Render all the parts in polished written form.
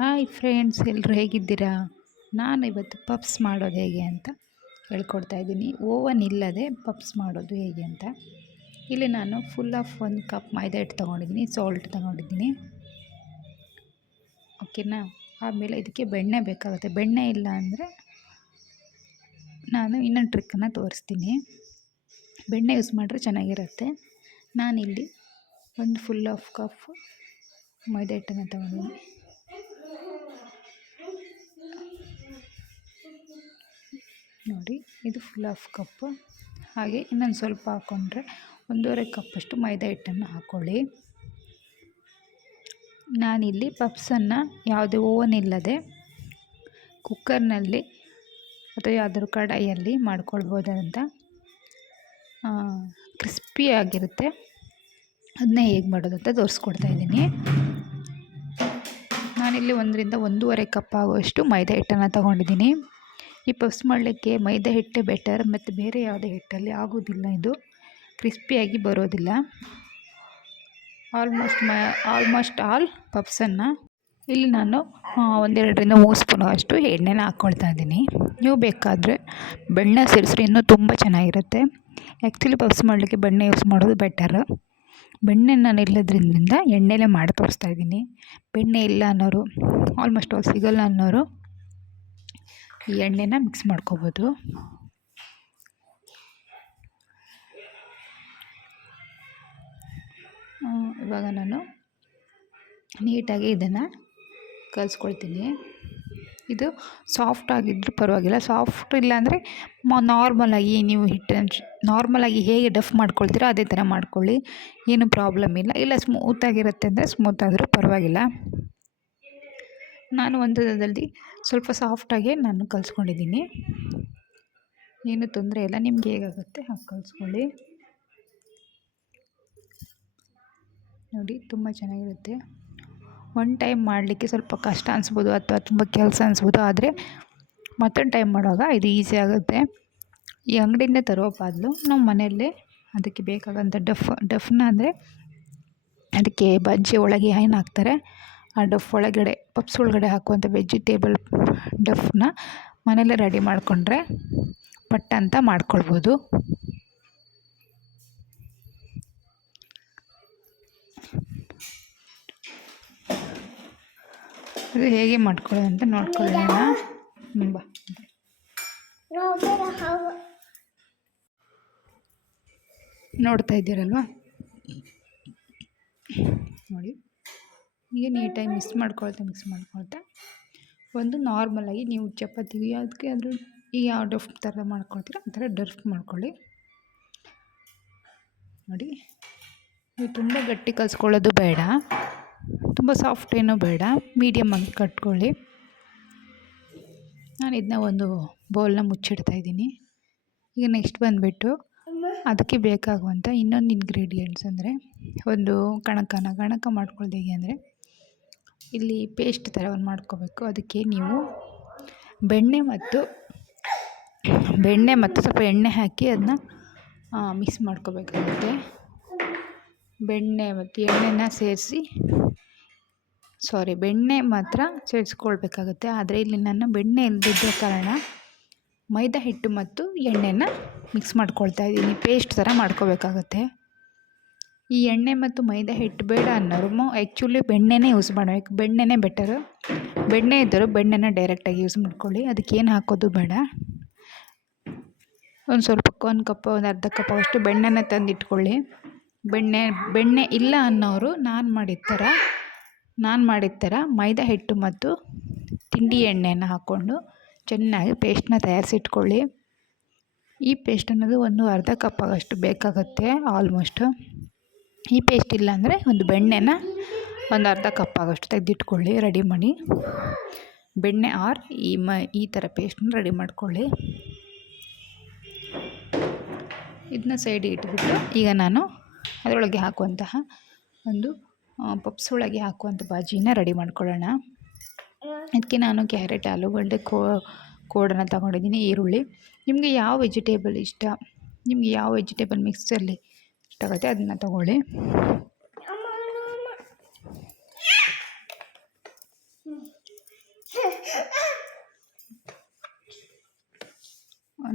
Hi friends, ಎಲ್ಲರೂ ಹೇಗಿದ್ದೀರಾ? ನಾನು ಇವತ್ತು ಪಪ್ಸ್ ಮಾಡೋದು ಹೇಗೆ ಅಂತ ಹೇಳ್ಕೊಡ್ತಾ ಇದ್ದೀನಿ. ಓವನ್ ಇಲ್ಲದೆ ಪಪ್ಸ್ ಮಾಡೋದು ಹೇಗೆ ಅಂತ. ಇಲ್ಲಿ ನಾನು ಫುಲ್ ಆಫ್ 1 ಕಪ್ ಮೈದಾ ಹಿಟ್ಟು ತೊಗೊಂಡಿದ್ದೀನಿ, ಸಾಲ್ಟ್ ತೊಗೊಂಡಿದ್ದೀನಿ. ಓಕೆನಾ? ಆಮೇಲೆ ಇದಕ್ಕೆ ಬೆಣ್ಣೆ ಬೇಕಾಗುತ್ತೆ. ಬೆಣ್ಣೆ ಇಲ್ಲ ಅಂದರೆ ನಾನು ಇನ್ನೊಂದು ಟ್ರಿಕ್ಕನ್ನು ತೋರಿಸ್ತೀನಿ. ಬೆಣ್ಣೆ ಯೂಸ್ ಮಾಡಿದ್ರೆ ಚೆನ್ನಾಗಿರುತ್ತೆ. ನಾನಿಲ್ಲಿ ಒಂದು ಫುಲ್ ಆಫ್ ಕಪ್ ಮೈದಾ ಹಿಟ್ಟನ್ನು ತೊಗೊಂಡಿದ್ದೀನಿ. ನೋಡಿ, ಇದು ಫುಲ್ ಆಫ್ ಕಪ್. ಹಾಗೆ ಇನ್ನೊಂದು ಸ್ವಲ್ಪ ಹಾಕ್ಕೊಂಡ್ರೆ 1.5 ಕಪ್ಪಷ್ಟು ಮೈದಾ ಹಿಟ್ಟನ್ನು ಹಾಕ್ಕೊಳ್ಳಿ. ನಾನಿಲ್ಲಿ ಪಪ್ಸನ್ನು ಯಾವುದೇ ಓವನ್ ಇಲ್ಲದೆ ಕುಕ್ಕರ್ನಲ್ಲಿ ಅಥವಾ ಯಾವುದಾದ್ರೂ ಕಡಾಯಿಯಲ್ಲಿ ಮಾಡ್ಕೊಳ್ಬೋದಂತ. ಕ್ರಿಸ್ಪಿಯಾಗಿರುತ್ತೆ. ಅದನ್ನ ಹೇಗೆ ಮಾಡೋದು ಅಂತ ತೋರಿಸ್ಕೊಡ್ತಾ ಇದ್ದೀನಿ. ನಾನಿಲ್ಲಿ 1ರಿಂದ 1.5 ಕಪ್ ಆಗುವಷ್ಟು ಮೈದಾ ಹಿಟ್ಟನ್ನು ತೊಗೊಂಡಿದ್ದೀನಿ. ಈ ಪಫ್ಸ್ ಮಾಡಲಿಕ್ಕೆ ಮೈದಾ ಹಿಟ್ಟೇ ಬೆಟರ್, ಮತ್ತು ಬೇರೆ ಯಾವುದೇ ಹಿಟ್ಟಲ್ಲಿ ಆಗೋದಿಲ್ಲ. ಇದು ಕ್ರಿಸ್ಪಿಯಾಗಿ ಬರೋದಿಲ್ಲ. ಆಲ್ಮೋಸ್ಟ್ ಆಲ್ ಪಫ್ಸನ್ನು ಇಲ್ಲಿ ನಾನು 1-2ರಿಂದ 3 ಸ್ಪೂನ್ ಅಷ್ಟು ಎಣ್ಣೆನ ಹಾಕ್ಕೊಳ್ತಾ ಇದ್ದೀನಿ. ನೀವು ಬೇಕಾದರೆ ಬೆಣ್ಣೆ ಸೇರಿಸ್ರೆ ಇನ್ನೂ ತುಂಬ ಚೆನ್ನಾಗಿರುತ್ತೆ. ಆ್ಯಕ್ಚುಲಿ ಪಫ್ಸ್ ಮಾಡಲಿಕ್ಕೆ ಬೆಣ್ಣೆ ಯೂಸ್ ಮಾಡೋದು ಬೆಟರ್. ಬೆಣ್ಣೆ ನಾನು ಇಲ್ಲದ್ರಿಂದ ಎಣ್ಣೆಲೇ ಮಾಡಿ ತೋರಿಸ್ತಾ ಇದ್ದೀನಿ. ಬೆಣ್ಣೆ ಇಲ್ಲ ಅನ್ನೋರು, ಆಲ್ಮೋಸ್ಟ್ ಆಲ್ ಸಿಗಲ್ಲ ಅನ್ನೋರು ಈ ಎಣ್ಣೆನ ಮಿಕ್ಸ್ ಮಾಡ್ಕೋಬೋದು. ಇವಾಗ ನಾನು ನೀಟಾಗಿ ಇದನ್ನು ಕಲಿಸ್ಕೊಳ್ತೀನಿ. ಇದು ಸಾಫ್ಟ್ ಆಗಿದ್ದರೂ ಪರವಾಗಿಲ್ಲ. ಸಾಫ್ಟ್ ಇಲ್ಲಾಂದರೆ ನಾರ್ಮಲಾಗಿ ನೀವು ನಾರ್ಮಲಾಗಿ ಹೇಗೆ ಡಫ್ ಮಾಡ್ಕೊಳ್ತೀರೋ ಅದೇ ಥರ ಮಾಡ್ಕೊಳ್ಳಿ, ಏನು ಪ್ರಾಬ್ಲಮ್ ಇಲ್ಲ. ಇಲ್ಲ ಸ್ಮೂತಾಗಿರುತ್ತೆ ಅಂದರೆ ಸ್ಮೂತ್ ಆದರೂ ಪರವಾಗಿಲ್ಲ. ನಾನು ಒಂದರಲ್ಲಿ ಸ್ವಲ್ಪ ಸಾಫ್ಟಾಗಿ ನಾನು ಕಲಿಸ್ಕೊಂಡಿದ್ದೀನಿ. ಏನು ತೊಂದರೆ ಇಲ್ಲ. ನಿಮ್ಗೆ ಹೇಗಾಗುತ್ತೆ ಹಾಗೆ ಕಲಿಸ್ಕೊಳ್ಳಿ. ನೋಡಿ, ತುಂಬ ಚೆನ್ನಾಗಿರುತ್ತೆ. ಒನ್ ಟೈಮ್ ಮಾಡಲಿಕ್ಕೆ ಸ್ವಲ್ಪ ಕಷ್ಟ ಅನಿಸ್ಬೋದು ಅಥವಾ ತುಂಬ ಕೆಲಸ ಅನಿಸ್ಬೋದು, ಆದರೆ ಮತ್ತೊಂದು ಟೈಮ್ ಮಾಡುವಾಗ ಇದು ಈಸಿ ಆಗುತ್ತೆ. ಈ ಅಂಗಡಿಯಿಂದ ತರೋ ಬದಲು ನಾವು ಮನೆಯಲ್ಲೇ ಅದಕ್ಕೆ ಬೇಕಾಗೋಂಥ ಡಫ್ನ ಅಂದರೆ ಅದಕ್ಕೆ ಬಜ್ಜಿ ಒಳಗೆ ಏನು ಹಾಕ್ತಾರೆ ಆ ಡಫ್ ಒಳಗಡೆ, ಪಪ್ಸ್ ಒಳಗಡೆ ಹಾಕುವಂಥ ವೆಜಿಟೇಬಲ್ ಡಫ್ನ ಮನೆಯಲ್ಲೇ ರೆಡಿ ಮಾಡಿಕೊಂಡ್ರೆ ಪಟ್ಟ ಅಂತ ಮಾಡ್ಕೊಳ್ಬೋದು. ಅದು ಹೇಗೆ ಮಾಡ್ಕೊಳ್ಳೋದು ಅಂತ ನೋಡ್ಕೊಳ್ಳೋಣ. ನೋಡ್ತಾ ಇದ್ದೀರಲ್ವ? ನೋಡಿ, ಈಗ ನೀಟಾಗಿ ಮಿಕ್ಸ್ ಮಾಡ್ಕೊಳ್ತಾ ಒಂದು ನಾರ್ಮಲಾಗಿ ನೀವು ಚಪಾತಿಗೆ ಯಾವುದಕ್ಕೆ ಆದರೂ ಈಗ ಯಾವ ಡಫ್ ಥರ ಮಾಡ್ಕೊಳ್ತೀರ ಆ ಥರ ಡಫ್ ಮಾಡ್ಕೊಳ್ಳಿ. ನೋಡಿ, ನೀವು ತುಂಬ ಗಟ್ಟಿ ಕಲಿಸ್ಕೊಳ್ಳೋದು ಬೇಡ, ತುಂಬ ಸಾಫ್ಟ್ ಏನೂ ಬೇಡ, ಮೀಡಿಯಮ್ಮಾಗಿ ಕಟ್ಕೊಳ್ಳಿ. ನಾನು ಇದನ್ನ ಒಂದು ಬೌಲ್ನ ಮುಚ್ಚಿಡ್ತಾ ಇದ್ದೀನಿ. ಈಗ ನೆಕ್ಸ್ಟ್ ಬಂದುಬಿಟ್ಟು ಅದಕ್ಕೆ ಬೇಕಾಗುವಂಥ ಇನ್ನೊಂದು ಇಂಗ್ರೀಡಿಯೆಂಟ್ಸ್ ಅಂದರೆ ಒಂದು ಗಣಕ ಮಾಡ್ಕೊಳ್ಳೋದು ಹೇಗೆ ಅಂದರೆ, ಇಲ್ಲಿ ಪೇಸ್ಟ್ ಥರ ಒಂದು ಮಾಡ್ಕೋಬೇಕು. ಅದಕ್ಕೆ ನೀವು ಬೆಣ್ಣೆ ಮತ್ತು ಸ್ವಲ್ಪ ಎಣ್ಣೆ ಹಾಕಿ ಅದನ್ನ ಮಿಕ್ಸ್ ಮಾಡ್ಕೋಬೇಕಾಗುತ್ತೆ. ಬೆಣ್ಣೆ ಮತ್ತು ಎಣ್ಣೆನ ಬೆಣ್ಣೆ ಮಾತ್ರ ಸೇರಿಸ್ಕೊಳ್ಬೇಕಾಗುತ್ತೆ. ಆದರೆ ಇಲ್ಲಿ ನಾನು ಬೆಣ್ಣೆ ಇಲ್ಲದಿದ್ದ ಕಾರಣ ಮೈದಾ ಹಿಟ್ಟು ಮತ್ತು ಎಣ್ಣೆನ ಮಿಕ್ಸ್ ಮಾಡ್ಕೊಳ್ತಾ ಇದ್ದೀನಿ. ಪೇಸ್ಟ್ ಥರ ಮಾಡ್ಕೋಬೇಕಾಗತ್ತೆ. ಈ ಎಣ್ಣೆ ಮತ್ತು ಮೈದಾ ಹಿಟ್ಟು ಬೇಡ ಅನ್ನೋರು ಆ್ಯಕ್ಚುಲಿ ಬೆಣ್ಣೆನೇ ಯೂಸ್ ಮಾಡಬೇಕು. ಬೆಣ್ಣೆನೇ ಬೆಟರು. ಬೆಣ್ಣೆ ಇದ್ದರೂ ಬೆಣ್ಣೆನ ಡೈರೆಕ್ಟಾಗಿ ಯೂಸ್ ಮಾಡ್ಕೊಳ್ಳಿ. ಅದಕ್ಕೇನು ಹಾಕೋದು ಬೇಡ. ಒಂದು ಕಪ್, ಒಂದು ಅರ್ಧ ಕಪ್ ಅಷ್ಟು ಬೆಣ್ಣೆನ ತಂದಿಟ್ಕೊಳ್ಳಿ. ಬೆಣ್ಣೆ ಇಲ್ಲ ಅನ್ನೋರು ನಾನು ಮಾಡಿದ ಥರ ಮೈದಾ ಹಿಟ್ಟು ಮತ್ತು ತಿಂಡಿ ಎಣ್ಣೆನ ಹಾಕ್ಕೊಂಡು ಚೆನ್ನಾಗಿ ಪೇಸ್ಟ್ನ ತಯಾರಿಸಿಟ್ಕೊಳ್ಳಿ. ಈ ಪೇಸ್ಟ್ ಅನ್ನೋದು ಒಂದು ಅರ್ಧ ಕಪ್ ಆಗೋಷ್ಟು ಬೇಕಾಗುತ್ತೆ ಆಲ್ಮೋಸ್ಟು. ಈ ಪೇಸ್ಟ್ ಇಲ್ಲ ಅಂದರೆ ಒಂದು ಬೆಣ್ಣೆನ ಒಂದು ಅರ್ಧ ಕಪ್ ಆಗೋಷ್ಟು ತೆಗೆದಿಟ್ಕೊಳ್ಳಿ, ರೆಡಿ ಮಾಡಿ. ಬೆಣ್ಣೆ ಈ ಥರ ಪೇಸ್ಟ್ನ ರೆಡಿ ಮಾಡ್ಕೊಳ್ಳಿ. ಇದನ್ನ ಸೈಡಿಗೆ ಇಟ್ಬಿಟ್ಟು ಈಗ ನಾನು ಅದರೊಳಗೆ ಹಾಕುವಂತಹ ಒಂದು ಪಪ್ಸ್ ಒಳಗೆ ಹಾಕುವಂಥ ಬಾಜಿನ ರೆಡಿ ಮಾಡ್ಕೊಳ್ಳೋಣ. ಅದಕ್ಕೆ ನಾನು ಕ್ಯಾರೆಟ್, ಆಲೂಗಡ್ಡೆ ಕೋಡನ್ನು ತಗೊಂಡಿದ್ದೀನಿ, ಈರುಳ್ಳಿ. ನಿಮಗೆ ಯಾವ ವೆಜಿಟೇಬಲ್ ಇಷ್ಟ, ನಿಮಗೆ ಯಾವ ವೆಜಿಟೇಬಲ್ ಮಿಕ್ಸಲ್ಲಿ ಇಷ್ಟ ಆಗುತ್ತೆ ಅದನ್ನು ತಗೊಳ್ಳಿ.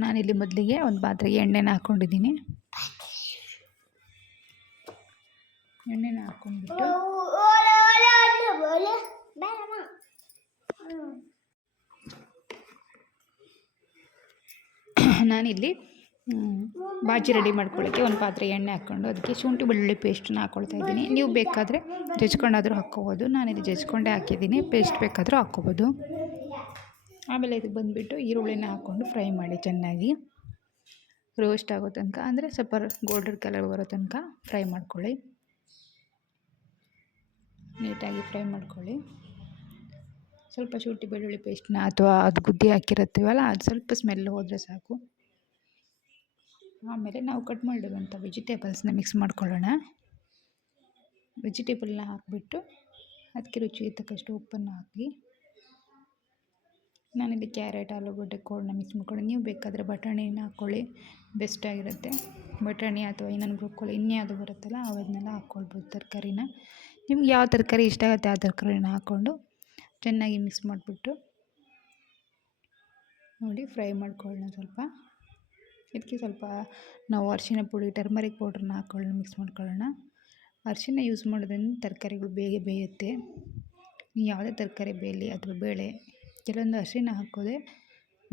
ನಾನಿಲ್ಲಿ ಮೊದಲಿಗೆ ಒಂದು ಪಾತ್ರೆಗೆ ಎಣ್ಣೆನ ಹಾಕ್ಕೊಂಡಿದ್ದೀನಿ. ಎಣ್ಣೆನ ಹಾಕ್ಕೊಂಡ್ಬಿಟ್ಟು ನಾನಿಲ್ಲಿ ಬಾಜಿ ರೆಡಿ ಮಾಡ್ಕೊಳ್ಳೋಕ್ಕೆ ಒಂದು ಪಾತ್ರೆ ಎಣ್ಣೆ ಹಾಕ್ಕೊಂಡು ಅದಕ್ಕೆ ಶುಂಠಿ ಬೆಳ್ಳುಳ್ಳಿ ಪೇಸ್ಟನ್ನ ಹಾಕ್ಕೊಳ್ತಾ ಇದ್ದೀನಿ. ನೀವು ಬೇಕಾದರೆ ಜಜ್ಕೊಂಡಾದರೂ ಹಾಕ್ಕೋಬೋದು. ನಾನಿಲ್ಲಿ ಜಜ್ಕೊಂಡೇ ಹಾಕಿದ್ದೀನಿ, ಪೇಸ್ಟ್ ಬೇಕಾದರೂ ಹಾಕ್ಕೋಬೋದು. ಆಮೇಲೆ ಇದಕ್ಕೆ ಬಂದುಬಿಟ್ಟು ಈರುಳ್ಳಿನ ಹಾಕ್ಕೊಂಡು ಫ್ರೈ ಮಾಡಿ ಚೆನ್ನಾಗಿ ರೋಸ್ಟ್ ಆಗೋ ತನಕ, ಅಂದರೆ ಸ್ವಲ್ಪ ಗೋಲ್ಡನ್ ಕಲರ್ ಬರೋ ತನಕ ಫ್ರೈ ಮಾಡ್ಕೊಳ್ಳಿ. ನೀಟಾಗಿ ಫ್ರೈ ಮಾಡ್ಕೊಳ್ಳಿ. ಸ್ವಲ್ಪ ಶುಂಠಿ ಬೆಳ್ಳುಳ್ಳಿ ಪೇಸ್ಟನ್ನ ಅಥವಾ ಅದು ಗುದ್ದಿ ಹಾಕಿರುತ್ತೀವಲ್ಲ ಅದು ಸ್ವಲ್ಪ ಸ್ಮೆಲ್ ಹೋದರೆ ಸಾಕು. ಆಮೇಲೆ ನಾವು ಕಟ್ ಮಾಡಿರುವಂಥ ವೆಜಿಟೇಬಲ್ಸ್ನ ಮಿಕ್ಸ್ ಮಾಡ್ಕೊಳ್ಳೋಣ. ವೆಜಿಟೇಬಲ್ನ ಹಾಕಿಬಿಟ್ಟು ಅದಕ್ಕೆ ರುಚಿಗೆ ತಕ್ಕಷ್ಟು ಉಪ್ಪನ್ನು ಹಾಕಿ, ನಾನಿಲ್ಲಿ ಕ್ಯಾರೆಟ್, ಆಲೂಗಡ್ಡೆ, ಕೋಡನ್ನ ಮಿಕ್ಸ್ ಮಾಡ್ಕೊಂಡು, ನೀವು ಬೇಕಾದರೆ ಬಟಾಣಿನ ಹಾಕ್ಕೊಳ್ಳಿ, ಬೆಸ್ಟಾಗಿರುತ್ತೆ. ಬಟಾಣಿ ಅಥವಾ ಇನ್ನೊಂದು ಬ್ರೊಕ್ಕೋಲಿ ಇನ್ಯಾವುದು ಬರುತ್ತಲ್ಲ ಅವನ್ನೆಲ್ಲ ಹಾಕ್ಕೊಳ್ಬೋದು ತರಕಾರಿನ. ನಿಮ್ಗೆ ಯಾವ ತರಕಾರಿ ಇಷ್ಟ ಆಗುತ್ತೆ ಆ ತರಕಾರಿನ ಹಾಕ್ಕೊಂಡು ಚೆನ್ನಾಗಿ ಮಿಕ್ಸ್ ಮಾಡಿಬಿಟ್ಟು ನೋಡಿ ಫ್ರೈ ಮಾಡ್ಕೊಳ್ಳೋಣ. ಸ್ವಲ್ಪ ಇದಕ್ಕೆ ಸ್ವಲ್ಪ ನಾವು ಅರಿಶಿನ ಪುಡಿ, ಟರ್ಮರಿಕ್ ಪೌಡ್ರನ್ನ ಹಾಕ್ಕೊಳ್ಳೋಣ, ಮಿಕ್ಸ್ ಮಾಡ್ಕೊಳ್ಳೋಣ. ಅರಿಶಿನ ಯೂಸ್ ಮಾಡೋದ್ರಿಂದ ತರಕಾರಿಗಳು ಬೇಗ ಬೇಯುತ್ತೆ. ಯಾವುದೇ ತರಕಾರಿ ಬೇಯಲಿ ಅಥವಾ ಬೇಳೆ, ಕೆಲವೊಂದು ಅರಿಶಿನ ಹಾಕೋದೆ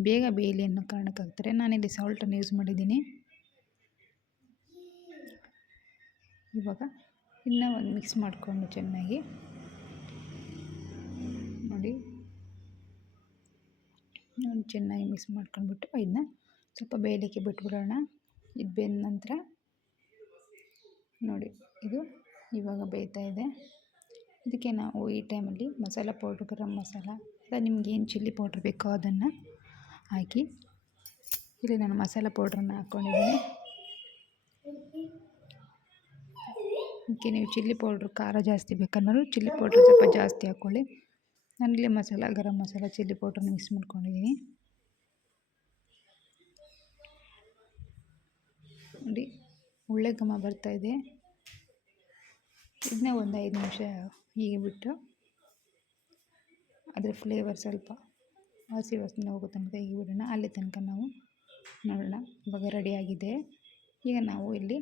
ಬೇಗ ಬೇಯಲಿ ಅನ್ನೋ ಕಾರಣಕ್ಕೆ ಹಾಕ್ತಾರೆ. ನಾನಿಲ್ಲಿ ಸಾಲ್ಟನ್ನು ಯೂಸ್ ಮಾಡಿದ್ದೀನಿ. ಇವಾಗ ಇನ್ನೂ ಒಂದು ಮಿಕ್ಸ್ ಮಾಡಿಕೊಂಡು ಚೆನ್ನಾಗಿ ನೋಡಿ ಚೆನ್ನಾಗಿ ಮಿಕ್ಸ್ ಮಾಡ್ಕೊಂಡ್ಬಿಟ್ಟು ಇದನ್ನ ಸ್ವಲ್ಪ ಬೇಯಲಿಕ್ಕೆ ಬಿಟ್ಬಿಡೋಣ. ಇದು ಬೆಂದ ನಂತರ ನೋಡಿ ಇದು ಇವಾಗ ಬೇಯ್ತಾ ಇದೆ. ಇದಕ್ಕೆ ನಾವು ಈ ಟೈಮಲ್ಲಿ ಮಸಾಲ ಪೌಡ್ರ್, ಗರಂ ಮಸಾಲ ಅಥವಾ ನಿಮ್ಗೆ ಏನು ಚಿಲ್ಲಿ ಪೌಡ್ರ್ ಬೇಕೋ ಅದನ್ನು ಹಾಕಿ. ಇಲ್ಲಿ ನಾನು ಮಸಾಲ ಪೌಡ್ರನ್ನು ಹಾಕ್ಕೊಂಡಿದ್ದೀನಿ. ಇದಕ್ಕೆ ನೀವು ಚಿಲ್ಲಿ ಪೌಡ್ರು ಖಾರ ಜಾಸ್ತಿ ಬೇಕನ್ನೋರು ಚಿಲ್ಲಿ ಪೌಡ್ರ್ ಸ್ವಲ್ಪ ಜಾಸ್ತಿ ಹಾಕ್ಕೊಳ್ಳಿ. ನಾನಿಲ್ಲಿ ಮಸಾಲ, ಗರಂ ಮಸಾಲ, ಚಿಲ್ಲಿ ಪೌಡ್ರನ್ನ ಮಿಕ್ಸ್ ಮಾಡ್ಕೊಂಡಿದ್ದೀನಿ. ನೋಡಿ ಒಳ್ಳೆ ಘಮ ಬರ್ತಾಯಿದೆ. ಇದನ್ನ ಒಂದು 5 ನಿಮಿಷ ಹೀಗೆ ಬಿಟ್ಟು ಅದರ ಫ್ಲೇವರ್ ಸ್ವಲ್ಪ ಹಸಿ ವಾಸನೆ ಹೋಗೋ ತನಕ ಹೀಗೆ ಬಿಡೋಣ. ಅಲ್ಲಿ ತನಕ ನಾವು ನೋಡೋಣ. ಇವಾಗ ರೆಡಿಯಾಗಿದೆ. ಈಗ ನಾವು ಇಲ್ಲಿ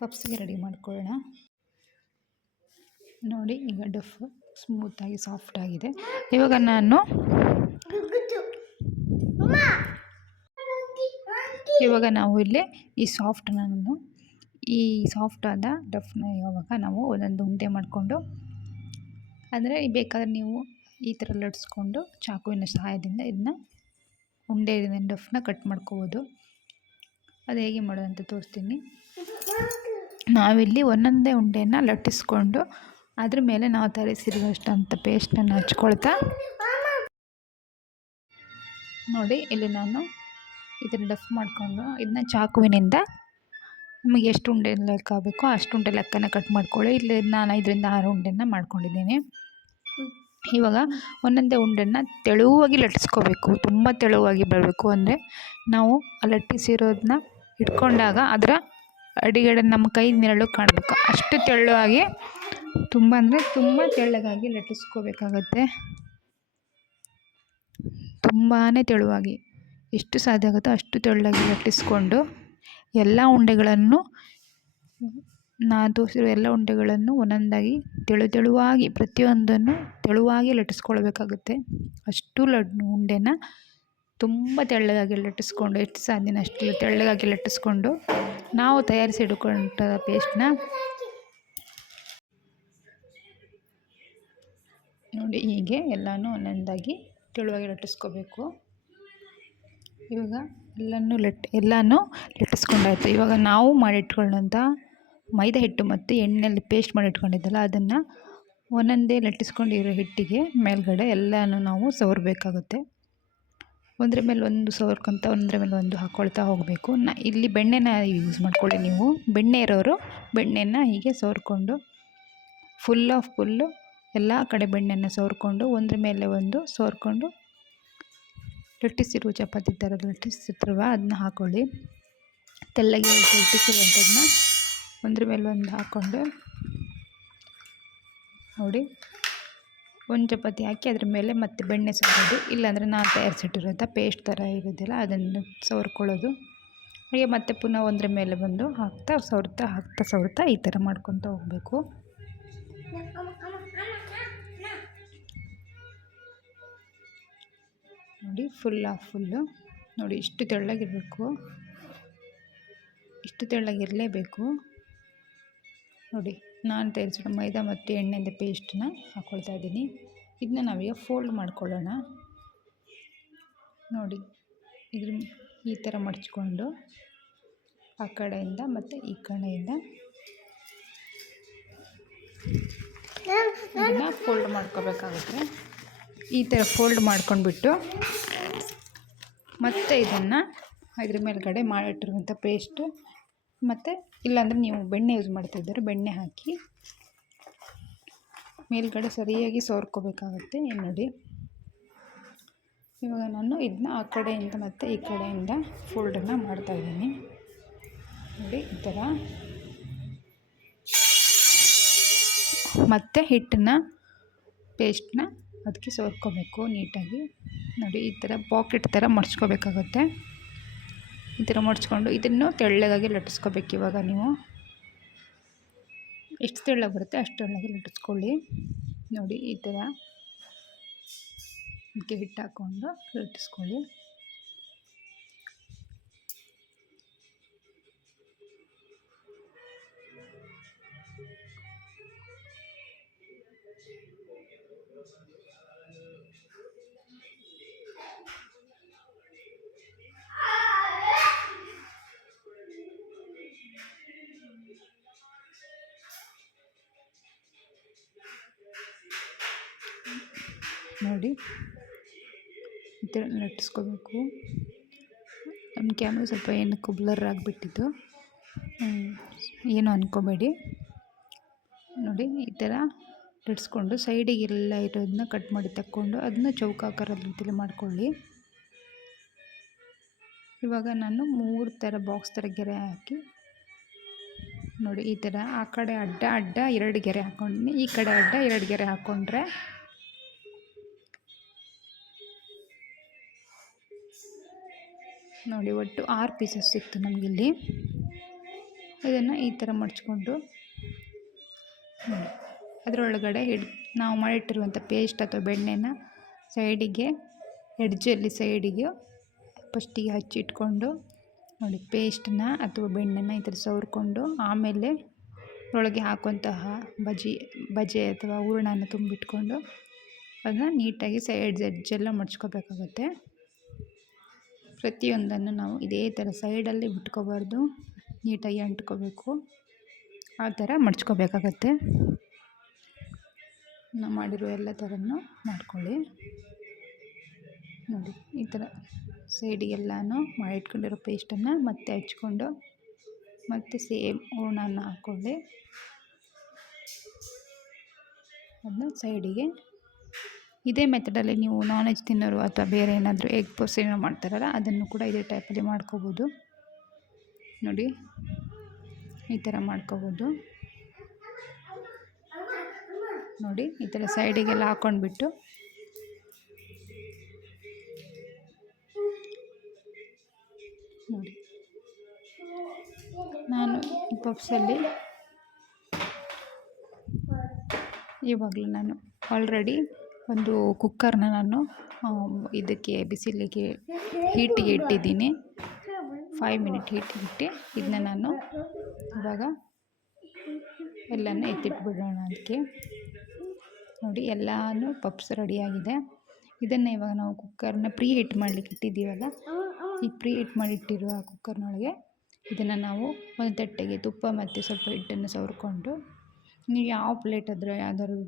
ಪಪ್ಸ್ಗೆ ರೆಡಿ ಮಾಡ್ಕೊಳ್ಳೋಣ. ನೋಡಿ ಈಗ ಡಫ್ ಸ್ಮೂತಾಗಿ ಸಾಫ್ಟಾಗಿದೆ. ಇವಾಗ ನಾವು ಇಲ್ಲಿ ಈ ಸಾಫ್ಟಾದ ಡಫ್ನ ಇವಾಗ ನಾವು ಒಂದೊಂದು ಉಂಡೆ ಮಾಡಿಕೊಂಡು, ಅಂದರೆ ಬೇಕಾದರೆ ನೀವು ಈ ಥರ ಲಟ್ಸ್ಕೊಂಡು ಚಾಕುವಿನ ಸಹಾಯದಿಂದ ಇದನ್ನ ಉಂಡೆ ಡಫ್ನ ಕಟ್ ಮಾಡ್ಕೋಬೋದು. ಅದು ಹೇಗೆ ಮಾಡೋದಂತ ತೋರಿಸ್ತೀನಿ. ನಾವಿಲ್ಲಿ ಒಂದೊಂದೇ ಉಂಡೆನ ಲಟ್ಟಿಸ್ಕೊಂಡು ಅದ್ರ ಮೇಲೆ ನಾವು ತರಿಸಿರುವಷ್ಟಂಥ ಪೇಸ್ಟನ್ನು ಹಚ್ಕೊಳ್ತಾ ನೋಡಿ ಇಲ್ಲಿ ನಾನು ಇದನ್ನು ಡಫ್ ಮಾಡಿಕೊಂಡು ಇದನ್ನ ಚಾಕುವಿನಿಂದ ನಿಮಗೆ ಎಷ್ಟು ಉಂಡೆ ಲೆಕ್ಕ ಬೇಕೋ ಅಷ್ಟು ಉಂಡೆ ಲೆಕ್ಕನ ಕಟ್ ಮಾಡ್ಕೊಳ್ಳಿ. ಇಲ್ಲಿ ನಾನು 5ರಿಂದ 6 ಉಂಡೆನ ಮಾಡ್ಕೊಂಡಿದ್ದೀನಿ. ಇವಾಗ ಒಂದೊಂದೇ ಉಂಡೆನ ತೆಳುವಾಗಿ ಲಟ್ಟಿಸ್ಕೋಬೇಕು. ತುಂಬ ತೆಳುವಾಗಿ ಬರಬೇಕು, ಅಂದರೆ ನಾವು ಲಟ್ಟಿಸಿರೋದನ್ನ ಇಟ್ಕೊಂಡಾಗ ಅದರ ಅಡಿಗಡೆ ನಮ್ಮ ಕೈ ನೆರಳು ಕಾಣಬೇಕು. ಅಷ್ಟು ತೆಳುವಾಗಿ, ತುಂಬ ಅಂದರೆ ತುಂಬ ತೆಳ್ಳಗಾಗಿ ಲಟ್ಟಿಸ್ಕೋಬೇಕಾಗತ್ತೆ. ತುಂಬಾ ತೆಳುವಾಗಿ, ಎಷ್ಟು ಸಾಧ್ಯ ಆಗುತ್ತೋ ಅಷ್ಟು ತೆಳ್ಳಗೆ ಲಟ್ಟಿಸ್ಕೊಂಡು ನಾನು ತೋರಿಸಿರೋ ಎಲ್ಲ ಉಂಡೆಗಳನ್ನು ಒಂದೊಂದಾಗಿ ತೆಳುವಾಗಿ ಪ್ರತಿಯೊಂದನ್ನು ತೆಳುವಾಗಿ ಲಟ್ಟಿಸ್ಕೊಳ್ಬೇಕಾಗುತ್ತೆ. ಅಷ್ಟು ಉಂಡೆನ ತುಂಬ ತೆಳ್ಳಗಾಗಿ ಲಟ್ಟಿಸ್ಕೊಂಡು, ಎಷ್ಟು ಸಾಧ್ಯನೋ ಅಷ್ಟು ತೆಳ್ಳಗಾಗಿ ಲಟ್ಟಿಸ್ಕೊಂಡು ನಾವು ತಯಾರಿಸಿ ಇಟ್ಕೊಂಡ ಪೇಸ್ಟನ್ನ ನೋಡಿ ಹೀಗೆ ಎಲ್ಲನೂ ಒಂದೊಂದಾಗಿ ತೆಳುವಾಗಿ ಲಟ್ಟಿಸ್ಕೋಬೇಕು. ಇವಾಗ ಎಲ್ಲನೂ ಲಟ್ಟಿಸ್ಕೊಂಡಾಯ್ತು. ಇವಾಗ ನಾವು ಮಾಡಿಟ್ಕೊಳ್ಳೋಂಥ ಮೈದಾ ಹಿಟ್ಟು ಮತ್ತು ಎಣ್ಣೆಯಲ್ಲಿ ಪೇಸ್ಟ್ ಮಾಡಿಟ್ಕೊಂಡಿದ್ದಲ್ಲ ಅದನ್ನು ಒಂದೊಂದೇ ಲಟ್ಟಿಸ್ಕೊಂಡಿರೋ ಹಿಟ್ಟಿಗೆ ಮೇಲ್ಗಡೆ ಎಲ್ಲನೂ ನಾವು ಸವರಬೇಕಾಗುತ್ತೆ. ಒಂದ್ರ ಮೇಲೆ ಒಂದು ಸವರ್ಕೊತ ಒಂದ್ರ ಮೇಲೆ ಒಂದು ಹಾಕ್ಕೊಳ್ತಾ ಹೋಗಬೇಕು. ಇಲ್ಲಿ ಬೆಣ್ಣೆನ ಯೂಸ್ ಮಾಡ್ಕೊಳ್ಳಿ. ನೀವು ಬೆಣ್ಣೆ ಇರೋರು ಬೆಣ್ಣೆನ ಹೀಗೆ ಸವರ್ಕೊಂಡು ಫುಲ್ಲು ಎಲ್ಲ ಕಡೆ ಬೆಣ್ಣೆನ ಸವರ್ಕೊಂಡು ಒಂದ್ರ ಮೇಲೆ ಒಂದು ಸವರ್ಕೊಂಡು ಲಟ್ಟಿಸಿರುವ ಚಪಾತಿ ಥರ ಲಟ್ಟಿಸಿರ್ತೀವಲ್ಲ ಅದನ್ನ ಹಾಕ್ಕೊಳ್ಳಿ. ತೆಳ್ಳಗೆ ಲಟ್ಟಿಸಿರುವಂಥದ್ದನ್ನ ಒಂದ್ರ ಮೇಲೆ ಒಂದು ಹಾಕ್ಕೊಂಡು ನೋಡಿ ಒಂದು ಚಪಾತಿ ಹಾಕಿ ಅದ್ರ ಮೇಲೆ ಮತ್ತೆ ಬೆಣ್ಣೆ ಸವರೋದು, ಇಲ್ಲಾಂದರೆ ನಾನು ತಯಾರಿಸಿಟ್ಟಿರೋಂಥ ಪೇಸ್ಟ್ ಥರ ಇರೋದಿಲ್ಲ ಅದನ್ನು ಸವರ್ಕೊಳ್ಳೋದು. ಹಾಗೆ ಮತ್ತೆ ಪುನಃ ಒಂದರ ಮೇಲೆ ಬಂದು ಹಾಕ್ತಾ ಸವರ್ತಾ ಈ ಥರ ಮಾಡ್ಕೊತ ಹೋಗಬೇಕು. ನೋಡಿ ಫುಲ್ಲು ನೋಡಿ ಇಷ್ಟು ತೆಳ್ಳಗಿರಬೇಕು, ಇಷ್ಟು ತೆಳ್ಳಗಿರಲೇಬೇಕು. ನೋಡಿ ನಾನು ತಯಾರಿಸಿರೋ ಮೈದಾ ಮತ್ತು ಎಣ್ಣೆಯಿಂದ ಪೇಸ್ಟನ್ನ ಹಾಕ್ಕೊಳ್ತಾ ಇದ್ದೀನಿ. ಇದನ್ನ ನಾವೀಗ ಫೋಲ್ಡ್ ಮಾಡ್ಕೊಳ್ಳೋಣ. ನೋಡಿ ಈ ಥರ ಮಡಚ್ಕೊಂಡು ಆ ಕಡೆಯಿಂದ ಮತ್ತು ಈ ಕಡೆಯಿಂದ ಇದನ್ನು ಫೋಲ್ಡ್ ಮಾಡ್ಕೋಬೇಕಾಗುತ್ತೆ. ಈ ಥರ ಫೋಲ್ಡ್ ಮಾಡ್ಕೊಂಡ್ಬಿಟ್ಟು ಮತ್ತು ಇದನ್ನು ಇದ್ರ ಮೇಲ್ಗಡೆ ಮಾಡಿಟ್ಟಿರುವಂಥ ಪೇಸ್ಟು ಮತ್ತು ಇಲ್ಲಾಂದರೆ ನೀವು ಬೆಣ್ಣೆ ಯೂಸ್ ಮಾಡ್ತಾಯಿದ್ದರೆ ಬೆಣ್ಣೆ ಹಾಕಿ ಮೇಲ್ಗಡೆ ಸರಿಯಾಗಿ ಸವರ್ಕೋಬೇಕಾಗುತ್ತೆ. ನೋಡಿ ಇವಾಗ ನಾನು ಇದನ್ನ ಆ ಕಡೆಯಿಂದ ಮತ್ತು ಈ ಕಡೆಯಿಂದ ಫೋಲ್ಡನ್ನು ಮಾಡ್ತಾಯಿದ್ದೀನಿ. ನೋಡಿ ಈ ಥರ ಮತ್ತು ಹಿಟ್ಟನ್ನು ಪೇಸ್ಟನ್ನ ಅದಕ್ಕೆ ಸವರ್ಕೋಬೇಕು ನೀಟಾಗಿ. ನೋಡಿ ಈ ಥರ ಪಾಕೆಟ್ ಥರ ಮಡ್ಚ್ಕೋಬೇಕಾಗುತ್ತೆ. ಈ ಥರ ಮಡ್ಚ್ಕೊಂಡು ಇದನ್ನು ತೆಳ್ಳಗಾಗಿ ಲಟ್ಟಿಸ್ಕೋಬೇಕು. ಇವಾಗ ನೀವು ಎಷ್ಟು ತೆಳ್ಳಗೆ ಬರುತ್ತೆ ಅಷ್ಟು ತೆಳ್ಳಗೆ ಲಟ್ಟಿಸ್ಕೊಳ್ಳಿ. ನೋಡಿ ಈ ಥರ ಇದಕ್ಕೆ ಹಿಟ್ಟು ಹಾಕ್ಕೊಂಡು ಲಟ್ಟಿಸ್ಕೊಳ್ಳಿ. ನೋಡಿ ಈ ಥರ ಲಟ್ಟಿಸ್ಕೋಬೇಕು. ನಮ್ಮ ಕ್ಯಾಮ್ರಾ ಸ್ವಲ್ಪ ಏನಕ್ಕೂ ಬ್ಲರ್ ಆಗಿಬಿಟ್ಟಿತ್ತು, ಏನು ಅಂದ್ಕೋಬೇಡಿ. ನೋಡಿ ಈ ಥರ ಲಟ್ಟಿಸ್ಕೊಂಡು ಸೈಡಿಗೆಲ್ಲ ಇರೋದನ್ನ ಕಟ್ ಮಾಡಿ ತಕ್ಕೊಂಡು ಅದನ್ನ ಚೌಕಾಕಾರದ ರೀತಿಯಲ್ಲಿ ಮಾಡ್ಕೊಳ್ಳಿ. ಇವಾಗ ನಾನು 3 ಥರ ಬಾಕ್ಸ್ ಥರ ಗೆರೆ ಹಾಕಿ ನೋಡಿ ಈ ಥರ ಆ ಕಡೆ ಅಡ್ಡ 2 ಗೆರೆ ಹಾಕ್ಕೊಂಡಿನಿ, ಈ ಕಡೆ ಅಡ್ಡ 2 ಗೆರೆ ಹಾಕ್ಕೊಂಡ್ರೆ ನೋಡಿ ಒಟ್ಟು 6 ಪೀಸಸ್ ಸಿಕ್ತು ನಮಗಿಲ್ಲಿ. ಇದನ್ನು ಈ ಥರ ಮಡ್ಚ್ಕೊಂಡು ನೋಡಿ ಅದರೊಳಗಡೆ ನಾವು ಮಾಡಿಟ್ಟಿರುವಂಥ ಪೇಸ್ಟ್ ಅಥವಾ ಬೆಣ್ಣೆನ ಸೈಡಿಗೆ ಎಡ್ಜಲ್ಲಿ ಸೈಡಿಗೆ ಫಸ್ಟಿಗೆ ಹಚ್ಚಿಟ್ಕೊಂಡು ನೋಡಿ ಪೇಸ್ಟನ್ನ ಅಥವಾ ಬೆಣ್ಣೆನ ಈ ಥರ ಸವರ್ಕೊಂಡು ಆಮೇಲೆ ಒಳಗೆ ಹಾಕುವಂತಹ ಬಜೆ ಅಥವಾ ಹೂರಣನ ತುಂಬಿಟ್ಕೊಂಡು ಅದನ್ನ ನೀಟಾಗಿ ಎಡ್ಜೆಲ್ಲ ಮಡ್ಚ್ಕೋಬೇಕಾಗುತ್ತೆ. ಪ್ರತಿಯೊಂದನ್ನು ನಾವು ಇದೇ ಥರ ಸೈಡಲ್ಲಿ ಬಿಟ್ಕೋಬಾರ್ದು, ನೀಟಾಗಿ ಅಂಟ್ಕೋಬೇಕು. ಆ ಥರ ಮಡ್ಚ್ಕೋಬೇಕಾಗತ್ತೆ. ನಾವು ಮಾಡಿರೋ ಎಲ್ಲ ಥರನೂ ಮಾಡ್ಕೊಳ್ಳಿ. ನೋಡಿ ಈ ಥರ ಸೈಡಿಗೆಲ್ಲನೂ ಮಾಡಿಟ್ಕೊಂಡಿರೋ ಪೇಸ್ಟನ್ನು ಮತ್ತೆ ಹಚ್ಕೊಂಡು ಮತ್ತೆ ಸೇಮ್ ಹೂರಣನ ಹಾಕ್ಕೊಳ್ಳಿ. ಅದನ್ನ ಸೈಡಿಗೆ ಇದೇ ಮೆಥಡಲ್ಲಿ ನೀವು ನಾನ್ ವೆಜ್ ತಿನ್ನೋರು ಅಥವಾ ಬೇರೆ ಏನಾದರೂ ಎಗ್ ಪಫ್ಸ್ ಏನೋ ಮಾಡ್ತಾರಲ್ಲ ಅದನ್ನು ಕೂಡ ಇದೇ ಟೈಪಲ್ಲಿ ಮಾಡ್ಕೋಬೋದು. ನೋಡಿ ಈ ಥರ ಮಾಡ್ಕೋಬೋದು. ನೋಡಿ ಈ ಥರ ಸೈಡಿಗೆಲ್ಲ ಹಾಕ್ಕೊಂಡ್ಬಿಟ್ಟು ನೋಡಿ ನಾನು ಈ ಪಫ್ಸಲ್ಲಿ ಇವಾಗಲೂ ನಾನು ಆಲ್ರೆಡಿ ಒಂದು ಕುಕ್ಕರ್ನ ನಾನು ಇದಕ್ಕೆ ಬಿಸಿಲಿಗೆ ಹೀಟಿಗೆ ಇಟ್ಟಿದ್ದೀನಿ. 5 ಮಿನಿಟ್ ಹೀಟಿಗಿಟ್ಟು ಇದನ್ನ ನಾನು ಇವಾಗ ಎಲ್ಲನೂ ಎತ್ತಿಟ್ಬಿಡೋಣ ಅದಕ್ಕೆ. ನೋಡಿ ಎಲ್ಲನೂ ಪಫ್ಸ್ ರೆಡಿಯಾಗಿದೆ. ಇದನ್ನು ಇವಾಗ ನಾವು ಕುಕ್ಕರ್ನ ಪ್ರೀ ಹೀಟ್ ಮಾಡಲಿಕ್ಕೆ ಇಟ್ಟಿದ್ದೀವಲ್ಲ, ಈ ಪ್ರೀ ಹೀಟ್ ಮಾಡಿಟ್ಟಿರುವ ಕುಕ್ಕರ್ನೊಳಗೆ ಇದನ್ನು ನಾವು ಒಂದು ತಟ್ಟೆಗೆ ತುಪ್ಪ ಮತ್ತು ಸ್ವಲ್ಪ ಹಿಟ್ಟನ್ನು ಸವರ್ಕೊಂಡು, ನೀವು ಯಾವ ಪ್ಲೇಟ್ ಆದರೆ ಯಾವ್ದಾದ್ರು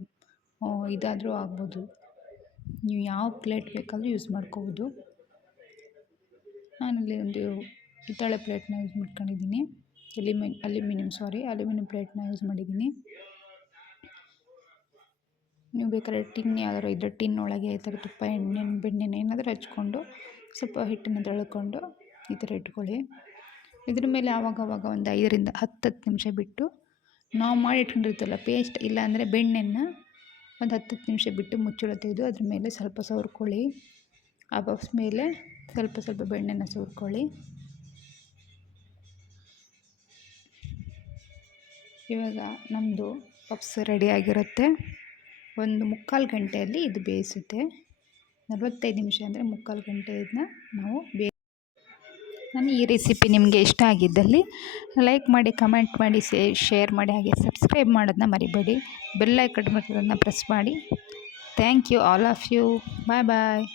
ಇದಾದರೂ ಆಗ್ಬೋದು, ನೀವು ಯಾವ ಪ್ಲೇಟ್ ಬೇಕಾದರೂ ಯೂಸ್ ಮಾಡ್ಕೋಬೋದು. ನಾನಲ್ಲಿ ಒಂದು ಹಿತ್ತಾಳೆ ಪ್ಲೇಟ್ನ ಯೂಸ್ ಮಾಡ್ಕೊಂಡಿದ್ದೀನಿ, ಅಲ್ಯೂಮಿನಿಯಂ ಪ್ಲೇಟ್ನ ಯೂಸ್ ಮಾಡಿದ್ದೀನಿ. ನೀವು ಬೇಕಾದ್ರೆ ಟಿನ್ ಯಾವ್ದಾದ್ರು ಇದ್ದರೆ ಟಿನ್ ಒಳಗೆ ಈ ಥರ ತುಪ್ಪ ಬೆಣ್ಣೆನ ಏನಾದರೂ ಹಚ್ಕೊಂಡು ಸ್ವಲ್ಪ ಹಿಟ್ಟನ್ನು ತೊಳ್ಕೊಂಡು ಈ ಥರ ಇಟ್ಕೊಳ್ಳಿ. ಇದ್ರ ಮೇಲೆ ಆವಾಗವಾಗ ಒಂದು 5ರಿಂದ 10 ನಿಮಿಷ ಬಿಟ್ಟು ನಾವು ಮಾಡಿ ಇಟ್ಕೊಂಡಿರ್ತೀವಲ್ಲ ಪೇಸ್ಟ್, ಇಲ್ಲಾಂದರೆ ಬೆಣ್ಣೆನ ಒಂದು 10 ನಿಮಿಷ ಬಿಟ್ಟು ಮುಚ್ಚಳ ತೆಗೆದು ಅದ್ರ ಮೇಲೆ ಸ್ವಲ್ಪ ಸವರ್ಕೊಳ್ಳಿ. ಆ ಪಫ್ಸ್ ಮೇಲೆ ಸ್ವಲ್ಪ ಬೆಣ್ಣೆನ ಸವರ್ಕೊಳ್ಳಿ. ಇವಾಗ ನಮ್ಮದು ಪಫ್ಸ್ ರೆಡಿಯಾಗಿರುತ್ತೆ. ಒಂದು 3/4 ಗಂಟೆಯಲ್ಲಿ ಇದು ಬೇಯಿಸುತ್ತೆ. 45 ನಿಮಿಷ ಅಂದರೆ 3/4 ಗಂಟೆ ಇದನ್ನ ನಾವು ನನ್ನ ಈ ರೆಸಿಪಿ ನಿಮಗೆ ಇಷ್ಟ ಆಗಿದ್ದಲ್ಲಿ ಲೈಕ್ ಮಾಡಿ, ಕಮೆಂಟ್ ಮಾಡಿ, ಶೇರ್ ಮಾಡಿ, ಹಾಗೆ ಸಬ್ಸ್ಕ್ರೈಬ್ ಮಾಡೋದನ್ನ ಮರಿಬೇಡಿ. ಬೆಲ್ ಐಕಾನ್ ಬಟನ್ನ ಪ್ರೆಸ್ ಮಾಡಿ. Thank you all of you. Bye bye.